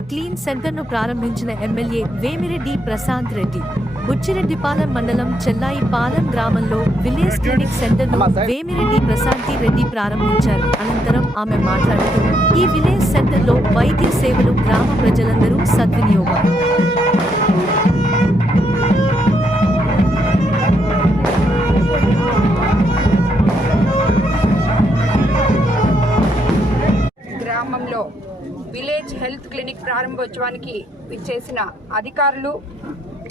Health clean సెంటర్ను ప్రారంభించిన MLA Vemireddy Prashanth Reddy Buchireddypalem మండలం చెల్లాయిపాలెం గ్రామంలో విలేజ్ క్లినిక్ సెంటర్ను వేమిరెడ్డి ప్రశాంతి రెడ్డి ప్రారంభించారు. అనంతరం ఆమె మాట్లాడుతూ ఈ విలేజ్ సెంటర్లో వైద్య సేవలు గ్రామ ప్రజలందరూ సద్వినియోగం గ్రామంలో విలేజ్ హెల్త్ క్లినిక్ ప్రారంభోత్సవానికి విచ్చేసిన అధికారులు,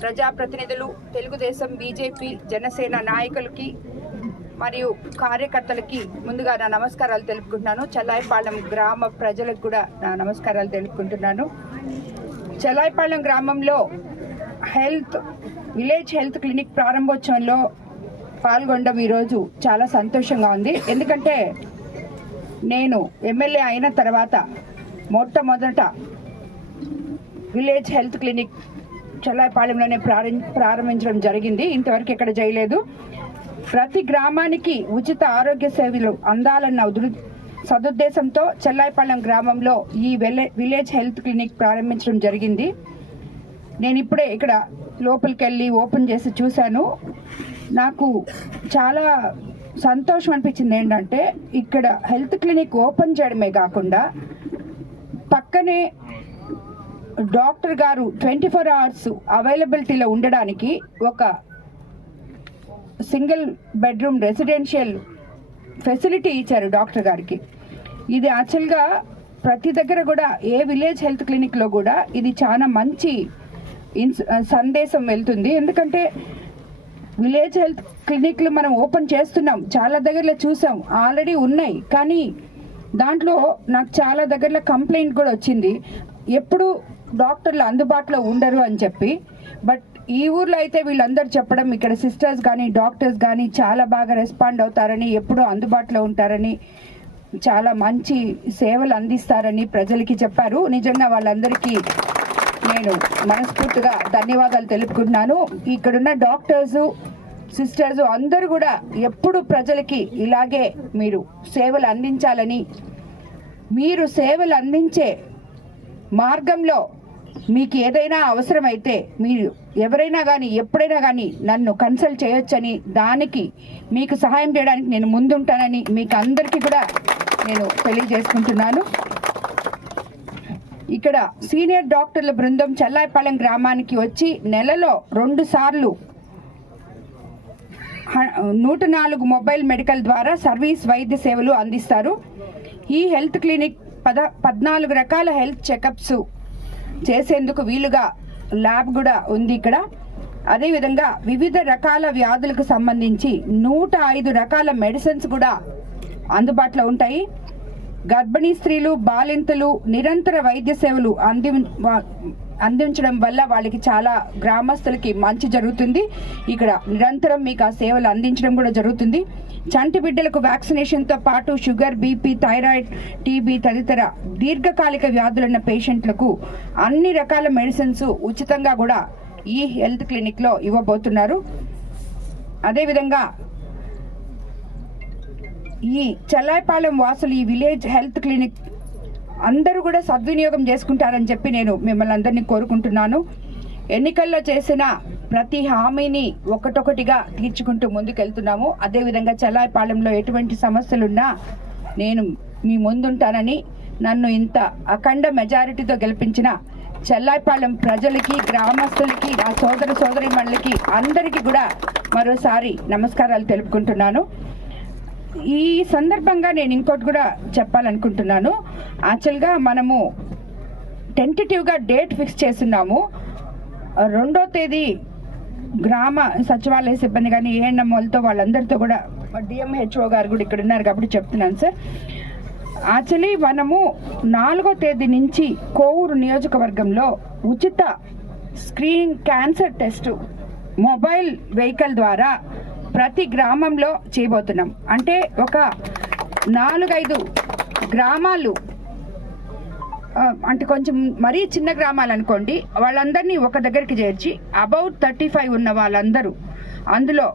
ప్రజాప్రతినిధులు, తెలుగుదేశం, బీజేపీ, జనసేన నాయకులకి మరియు కార్యకర్తలకి ముందుగా నా నమస్కారాలు తెలుపుకుంటున్నాను. చెల్లాయిపాలెం గ్రామ ప్రజలకు కూడా నా నమస్కారాలు తెలుపుకుంటున్నాను. చెల్లాయిపాలెం గ్రామంలో విలేజ్ హెల్త్ క్లినిక్ ప్రారంభోత్సవంలో పాల్గొనడం ఈరోజు చాలా సంతోషంగా ఉంది. ఎందుకంటే నేను ఎమ్మెల్యే అయిన తర్వాత మొట్టమొదట విలేజ్ హెల్త్ క్లినిక్ చెల్లాయిపాలెంలోనే ప్రారంభించడం జరిగింది. ఇంతవరకు ఎక్కడ చేయలేదు. ప్రతి గ్రామానికి ఉచిత ఆరోగ్య సేవలు అందాలన్న సదుద్దేశంతో చెల్లాయిపాలెం గ్రామంలో ఈ విలేజ్ హెల్త్ క్లినిక్ ప్రారంభించడం జరిగింది. నేను ఇప్పుడే ఇక్కడ లోపలికి వెళ్ళి ఓపెన్ చేసి చూశాను. నాకు చాలా సంతోషం అనిపించింది. ఏంటంటే ఇక్కడ హెల్త్ క్లినిక్ ఓపెన్ చేయడమే కాకుండా పక్కనే డాక్టర్ గారు 24 hours అవైలబిలిటీలో ఉండడానికి ఒక సింగిల్ బెడ్రూమ్ రెసిడెన్షియల్ ఫెసిలిటీ ఇచ్చారు డాక్టర్ గారికి. ఇది యాక్చువల్గా ప్రతి దగ్గర కూడా ఏ విలేజ్ హెల్త్ క్లినిక్లో కూడా ఇది చాలా మంచి సందేశం వెళ్తుంది. ఎందుకంటే విలేజ్ హెల్త్ క్లినిక్లు మనం ఓపెన్ చేస్తున్నాం, చాలా దగ్గరలో చూసాం, ఆల్రెడీ ఉన్నాయి. కానీ దాంట్లో నాకు చాలా దగ్గరలో కంప్లైంట్ కూడా వచ్చింది, ఎప్పుడు డాక్టర్లు అందుబాటులో ఉండరు అని చెప్పి. బట్ ఈ ఊర్లో అయితే వీళ్ళందరూ చెప్పడం, ఇక్కడ సిస్టర్స్ కానీ డాక్టర్స్ కానీ చాలా బాగా రెస్పాండ్ అవుతారని, ఎప్పుడూ అందుబాటులో ఉంటారని, చాలా మంచి సేవలు అందిస్తారని ప్రజలకి చెప్పారు. నిజంగా వాళ్ళందరికీ నేను మనస్ఫూర్తిగా ధన్యవాదాలు తెలుపుకుంటున్నాను. ఇక్కడున్న డాక్టర్సు, సిస్టర్స్ అందరూ కూడా ఎప్పుడు ప్రజలకి ఇలాగే మీరు సేవలు అందించాలని, మీరు సేవలు అందించే మార్గంలో మీకు ఏదైనా అవసరమైతే మీరు ఎవరైనా కానీ ఎప్పుడైనా కానీ నన్ను కన్సల్ట్ చేయొచ్చని, దానికి మీకు సహాయం చేయడానికి నేను ముందుంటానని మీకు అందరికీ కూడా నేను తెలియజేసుకుంటున్నాను. ఇక్కడ సీనియర్ డాక్టర్ల బృందం చెల్లాయిపాలెం గ్రామానికి వచ్చి నెలలో 2 సార్లు 104 మొబైల్ మెడికల్ ద్వారా సర్వీస్ వైద్య సేవలు అందిస్తారు. ఈ హెల్త్ క్లినిక్ 14 రకాల హెల్త్ చెకప్స్ చేసేందుకు వీలుగా ల్యాబ్ కూడా ఉంది ఇక్కడ. అదేవిధంగా వివిధ రకాల వ్యాధులకు సంబంధించి 105 రకాల మెడిసిన్స్ కూడా అందుబాటులో ఉంటాయి. గర్భిణీ స్త్రీలు, బాలింతలు నిరంతర వైద్య సేవలు అందించడం వల్ల వాళ్ళకి చాలా గ్రామస్తులకి మంచి జరుగుతుంది. ఇక్కడ నిరంతరం మీకు ఆ సేవలు అందించడం కూడా జరుగుతుంది. చంటి బిడ్డలకు వ్యాక్సినేషన్తో పాటు షుగర్, బీపీ, థైరాయిడ్, టీబీ తదితర దీర్ఘకాలిక వ్యాధులున్న పేషెంట్లకు అన్ని రకాల మెడిసిన్స్ ఉచితంగా కూడా ఈ హెల్త్ క్లినిక్లో ఇవ్వబోతున్నారు. అదేవిధంగా ఈ చెల్లాయిపాలెం వాసులు ఈ విలేజ్ హెల్త్ క్లినిక్ అందరూ కూడా సద్వినియోగం చేసుకుంటారని చెప్పి నేను మిమ్మల్ని అందరినీ కోరుకుంటున్నాను. ఎన్నికల్లో చేసిన ప్రతి హామీని ఒకటొకటిగా తీర్చుకుంటూ ముందుకెళ్తున్నాము. అదేవిధంగా చెల్లాయిపాలెంలో ఎటువంటి సమస్యలున్నా నేను మీ ముందుంటానని, నన్ను ఇంత అఖండ మెజారిటీతో గెలిపించిన చెల్లాయిపాలెం ప్రజలకి, గ్రామస్తులకి, నా సోదరీమణులకి అందరికీ కూడా మరోసారి నమస్కారాలు తెలుపుకుంటున్నాను. ఈ సందర్భంగా నేను ఇంకోటి కూడా చెప్పాలనుకుంటున్నాను. యాక్చువల్గా మనము టెంటేటివ్గా డేట్ ఫిక్స్ చేస్తున్నాము. 2వ తేదీ గ్రామ సచివాలయ సిబ్బంది కానీ ఏఎన్ఎం వాళ్ళతో వాళ్ళందరితో కూడా, డిఎంహెచ్ఓ గారు కూడా ఇక్కడ ఉన్నారు కాబట్టి చెప్తున్నాను సార్. యాక్చువల్లీ మనము 4వ తేదీ నుంచి కోవూరు నియోజకవర్గంలో ఉచిత screening cancer test mobile vehicle ద్వారా ప్రతి గ్రామంలో చేయబోతున్నాం. అంటే ఒక 4-5 గ్రామాలు, అంటే కొంచెం మరీ చిన్న గ్రామాలు అనుకోండి, వాళ్ళందరినీ ఒక దగ్గరికి చేర్చి అబౌట్ 35 ఉన్న వాళ్ళందరూ అందులో